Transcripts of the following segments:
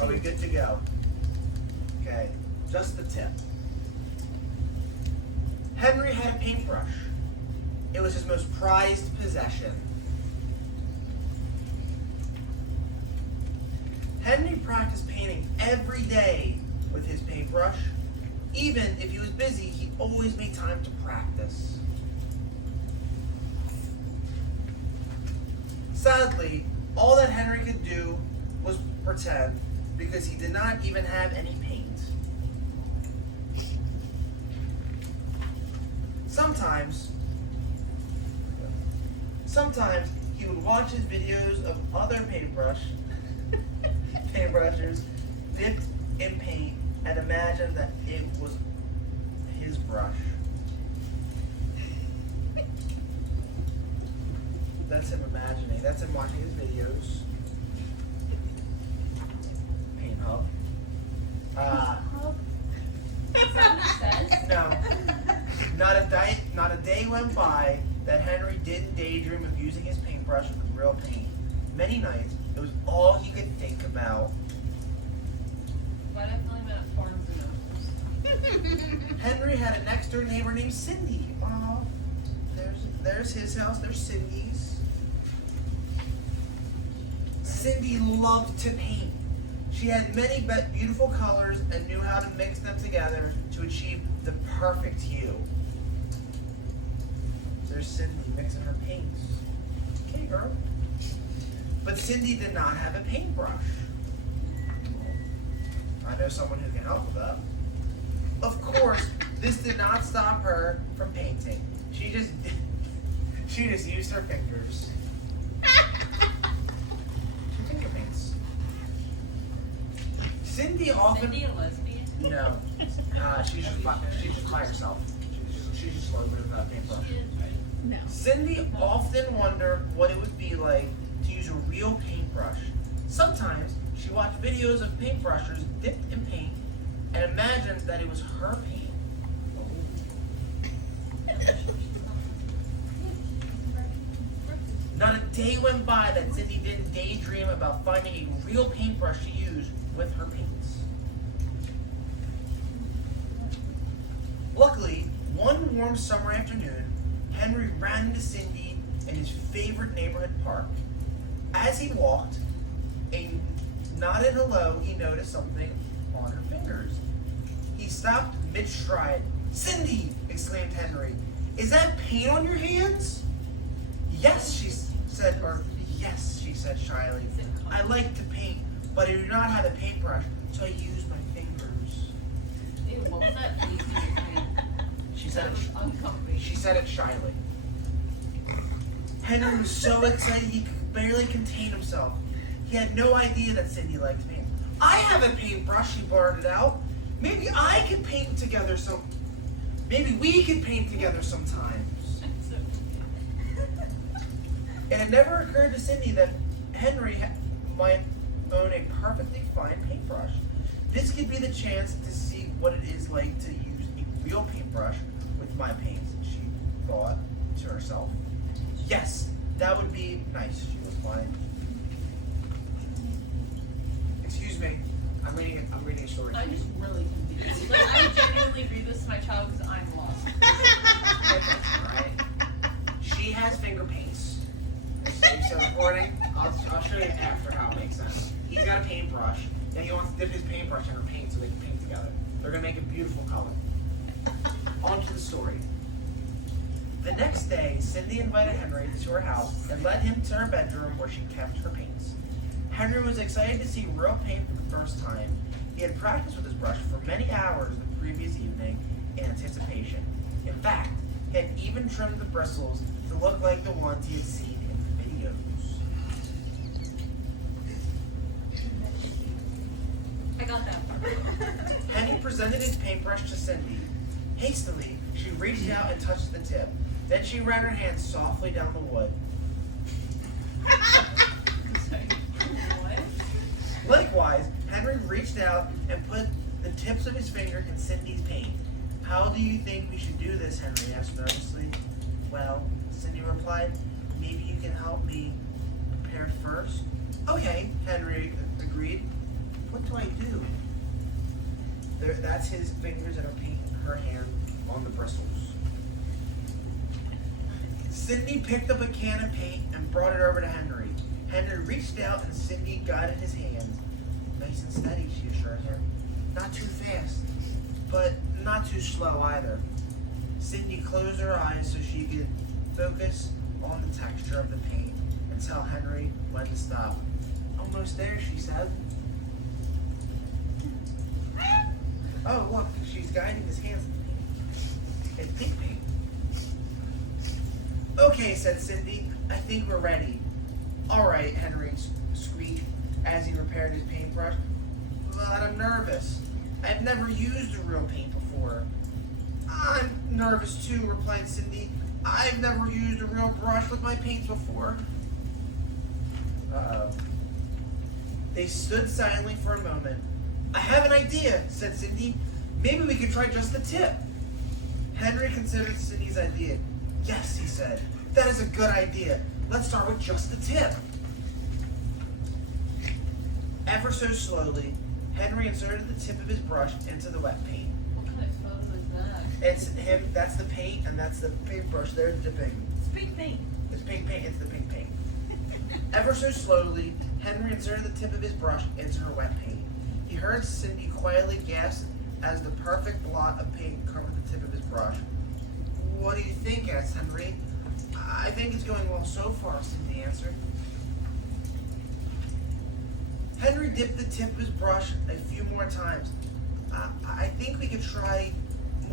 Are we good to go? Okay, just the tip. Henry had a paintbrush. It was his most prized possession. Henry practiced painting every day with his paintbrush. Even if he was busy, he always made time to practice. Sadly, all that Henry could do was pretend, because he did not even have any paint. Sometimes he would watch his videos of other paintbrushers dipped in paint and imagine that it was his brush. That's him imagining. That's him watching his videos. Paint Hub. Is that what it says? No. Not a day went by that Henry didn't daydream of using his paintbrush with real paint. Many nights, it was all he could think about. Why did I feel like I'm at Farms and Nobles? Henry had a next door neighbor named Cindy. Oh, there's his house. There's Cindy's. Cindy loved to paint. She had many beautiful colors and knew how to mix them together to achieve the perfect hue. There's Cindy mixing her paints. Okay, girl. But Cindy did not have a paintbrush. I know someone who can help with that. Of course, this did not stop her from painting. She just used her fingers. She finger paints. Cindy often. Cindy a lesbian? No, she's just by herself. She's just slow moving that paintbrush. No. Cindy often wondered what it would be like to use a real paintbrush. Sometimes she watched videos of paintbrushers dipped in paint and imagined that it was her paint. Not a day went by that Cindy didn't daydream about finding a real paintbrush to use with her paints. Luckily, one warm summer afternoon, Henry ran into Cindy in his favorite neighborhood park. As he walked, and nodded hello, he noticed something on her fingers. He stopped mid-stride. "Cindy!" exclaimed Henry. "Is that paint on your hands?" Yes, she said shyly. "I like to paint, but I do not have a paintbrush, so I use my fingers." Ew, what was that face you were saying? She said That was it. uncomfortable. She said it shyly. Henry was so excited he could barely contain himself. He had no idea that Cindy liked paint. "I have a paintbrush," he blurted out. Maybe we could paint together sometimes." It had never occurred to Cindy that Henry might own a perfectly fine paintbrush. This could be the chance to see what it is like to use a real paintbrush with my paints, she thought to herself. Yes, that would be nice, she replied. Excuse me, I'm reading a story. I'm just really confused. Like, I genuinely read this to my child because I'm lost. Alright. She has finger paints. So recording, I'll show you after how it makes sense. He's got a paintbrush, and he wants to dip his paintbrush in her paint so they can paint together. They're gonna make a beautiful color. On to the story. The next day, Cindy invited Henry to her house and led him to her bedroom where she kept her paints. Henry was excited to see real paint for the first time. He had practiced with his brush for many hours the previous evening in anticipation. In fact, he had even trimmed the bristles to look like the ones he had seen in the videos. I got that part. Henry presented his paintbrush to Cindy. Hastily, she reached out and touched the tip. Then she ran her hand softly down the wood. What? Likewise, Henry reached out and put the tips of his finger in Cindy's paint. "How do you think we should do this?" Henry asked nervously. "Well," Cindy replied, "maybe you can help me prepare first." "Okay," Henry agreed. "What do I do? That's his fingers that are painting her hand on the bristles. Cindy picked up a can of paint and brought it over to Henry. Henry reached out and Cindy guided his hands. Nice and steady, she assured him. Not too fast, but not too slow either. Cindy closed her eyes so she could focus on the texture of the paint and tell Henry when to stop. Almost there, she said. Oh, look, she's guiding his hands. It's pink paint. Okay, said Cindy. I think we're ready. All right, Henry squeaked as he repaired his paintbrush. But I'm nervous. I've never used a real paint before. I'm nervous too, replied Cindy. I've never used a real brush with my paints before. Uh-oh. They stood silently for a moment. I have an idea, said Cindy. Maybe we could try just the tip. Henry considered Cindy's idea. Yes, he said. That is a good idea. Let's start with just the tip. Ever so slowly, Henry inserted the tip of his brush into the wet paint. What kind of photo is that? It's him, that's the paint, and that's the paintbrush. They're dipping. It's pink paint. It's pink paint, it's the pink paint. Ever so slowly, Henry inserted the tip of his brush into her wet paint. He heard Cindy quietly gasp as the perfect blot of paint covered the tip of his brush. What do you think? Asked Henry. I think it's going well so far, Cindy answered. Henry dipped the tip of his brush a few more times. I think we could try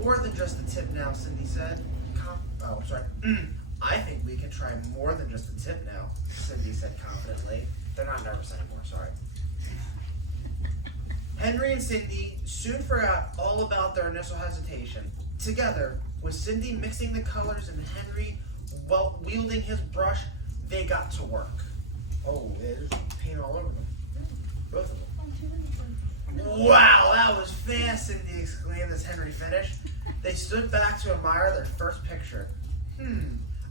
more than just the tip now, Cindy said. I think we can try more than just the tip now, Cindy said confidently. They're not nervous anymore, sorry. Henry and Cindy soon forgot all about their initial hesitation. Together, with Cindy mixing the colors and Henry wielding his brush, they got to work. Oh, there's paint all over them. Both of them. Wow, that was fast, Cindy exclaimed as Henry finished. They stood back to admire their first picture.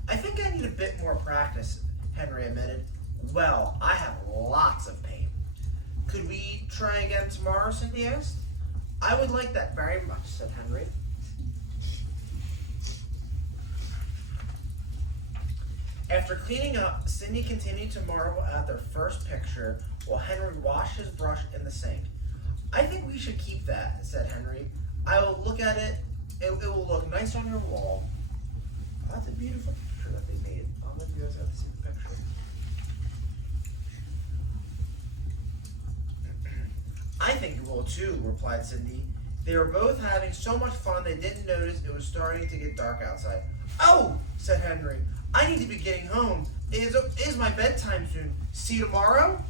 I think I need a bit more practice, Henry admitted. Well, I have lots of paint. Could we try again tomorrow, Cindy asked. I would like that very much, said Henry. After cleaning up, Cindy continued to marvel at their first picture while Henry washed his brush in the sink. I think we should keep that, said Henry. I will look at it. It will look nice on your wall. That's a beautiful picture that they made. I'll let you guys have to see the picture. I think you will too, replied Cindy. They were both having so much fun they didn't notice it was starting to get dark outside. Oh, said Henry. I need to be getting home. It is my bedtime soon. See you tomorrow?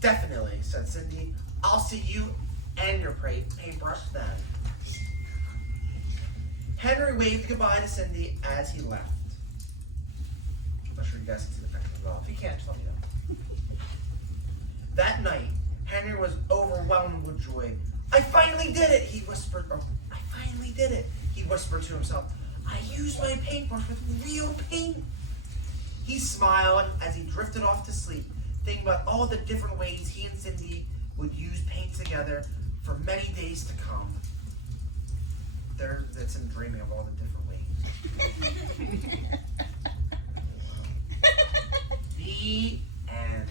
Definitely, said Cindy. I'll see you and your paintbrush then. Henry waved goodbye to Cindy as he left. I'm not sure you guys can see the picture as well. If you can't, just let me know. That night, Henry was overwhelmed with joy. I finally did it, he whispered. I finally did it, he whispered to himself. I used my paintbrush with real paint. He smiled as he drifted off to sleep, thinking about all the different ways he and Cindy would use paint together for many days to come. That's him dreaming of all the different ways. The end.